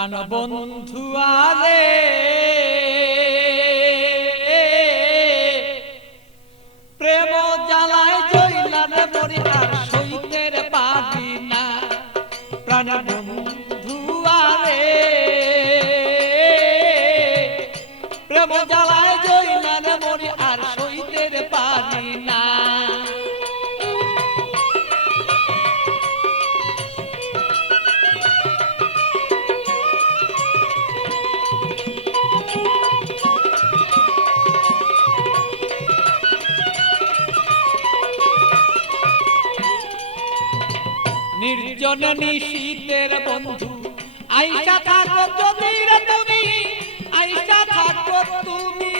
প্রাণবন্ধু আরে প্রেম জ্বালায় জইলার মরি আর সইতের পারি না। প্রাণবন্ধু আরে প্রেম জ্বালায় জইলার মরি আর সইতের পারি না। নির্জন নিশীতের বন্ধু আইসা থাকো যদি রে তুমি, আইসা থাকো তুমি।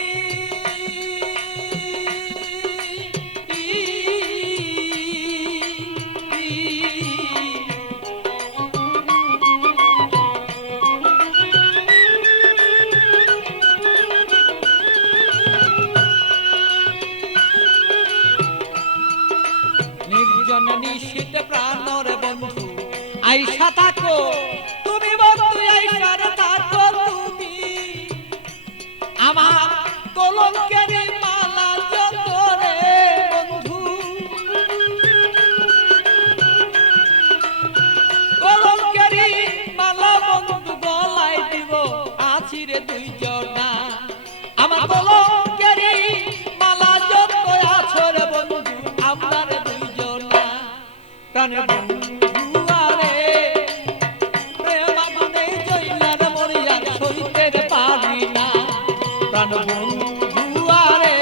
নির্জন নিশীত প্রাণর বন্ধু আইসা থাকো তুমি, বন্ধু আইসা থাকো তুমি। আমার কলঙ্কের মালা যত রে বন্ধু, কলঙ্কের মালা বন্ধু গলায় দিব আছি রে দুইজনা। আমার কলঙ্কের মালা যত আছো রে বন্ধু আমরা রে দুইজনা। প্রাণের বন্ধু আরে প্রেম আগুনে জইলার মরি আর সইতের পারি না। প্রাণবন্ধু আরে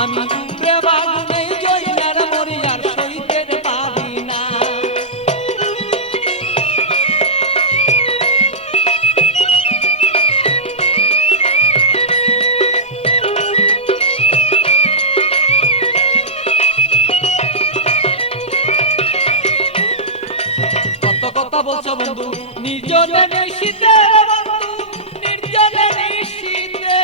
আমি প্রেম আগুনে জইলার মরি আর সইতের পারি না। কত কথা বলছো বন্ধু নির্জনে নিশীতে বন্ধু, নির্জনে নিশীতে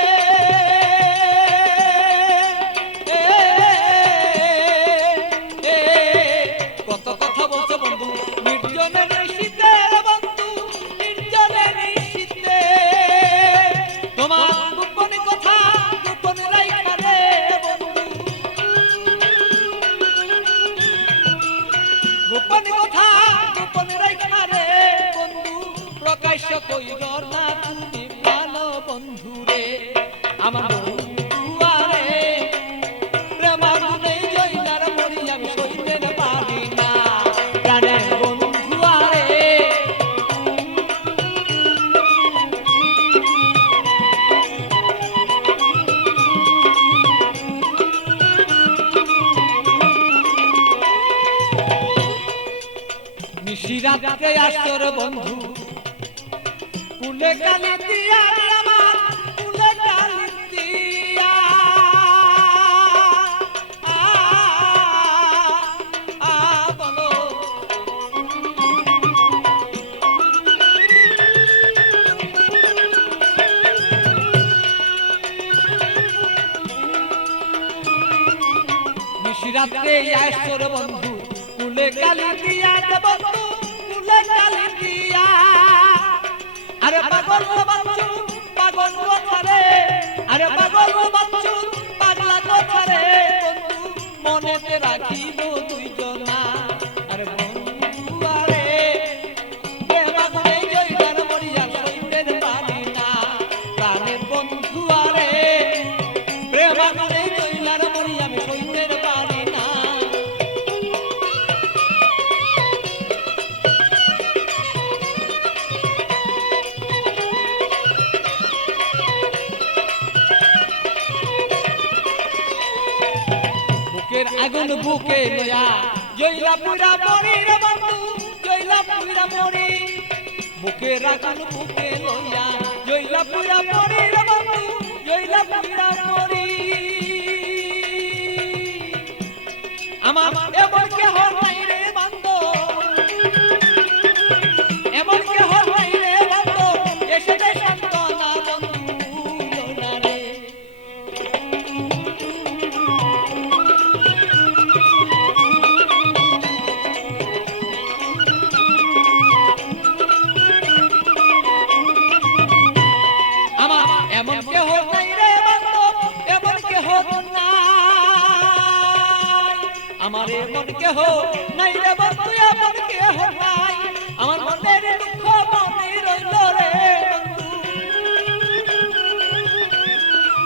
কত কথা বলছো বন্ধু নির্জনে নিশীতে বন্ধু, নির্জনে নিশীতে। তোমার গোপন কথা গোপন রাইখা রে বন্ধু, গোপন কথা গোপন রাইখা রে বন্ধু প্রকাশ্য কইর না তুমি প্রাণ বন্ধু রে। আমার বন্ধু আরে প্রেম আগুনে জইলার মরি আমি সইতে পারি না। প্রাণের বন্ধু আরে নিশিরাতে আসর বন্ধু কুলে কালি দিয়া রে আমার কুলে কালি দিয়া। বলো নিশিরাতে আসর বন্ধু কুলে কালি দিয়া রে বন্ধু কুলে কালি দিয়া। আরে পাগল বাচ্চু পাগল কথা রে, আরে পাগল বাচ্চু পাগলা কথা রে বন্ধু মনেতে রাখিব দুইজনা। আরে বন্ধু আরে প্রেম আগুনে জইলার মরি আর সইতে পারি না। প্রাণের বন্ধু আরে প্রেম আগুনে জইলার মরি আমি সইতে পারি না। বুকের আগুন বুকে লয়া জইলা পুরা মরি রে বন্ধু, জইলা পুরা মরি। বুকের আগুন বুকে লয়া জইলা পুরা মরি রে বন্ধু, জইলা পুরা মরি। আমার এমন কেহ নাই রে বন্ধু, এমন কেহ নাই রে বন্ধু এসে দে সান্ত্বনা বন্ধু না রে। আমার এমন কেহ নাই রে বন্ধু, এমন কেহ নাই, আমার মনের দুঃখ মনে রইল রে বন্ধু,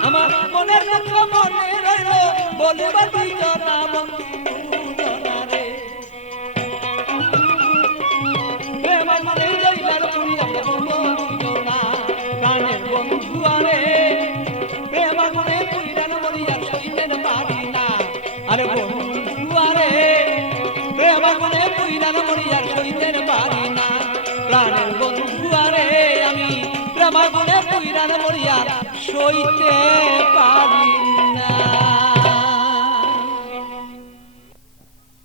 আমার মনের দুঃখ মনে রইল, বলিবা দুইজনা বন্ধু দুজনা রে। প্রেম মনে জইলার পুরিয়া বন্ধু দুইজনা প্রাণের বন্ধু আরে, প্রেম মনে পুইরান মরিয়া সইতেন পারি না, আরে বন্ধু আরে প্রেম মনে পুইরান মরিয়া সইতেন পারি না, প্রাণের বন্ধু আরে আমি প্রেম মনে পুইরান মরিয়া সইতে পারি না।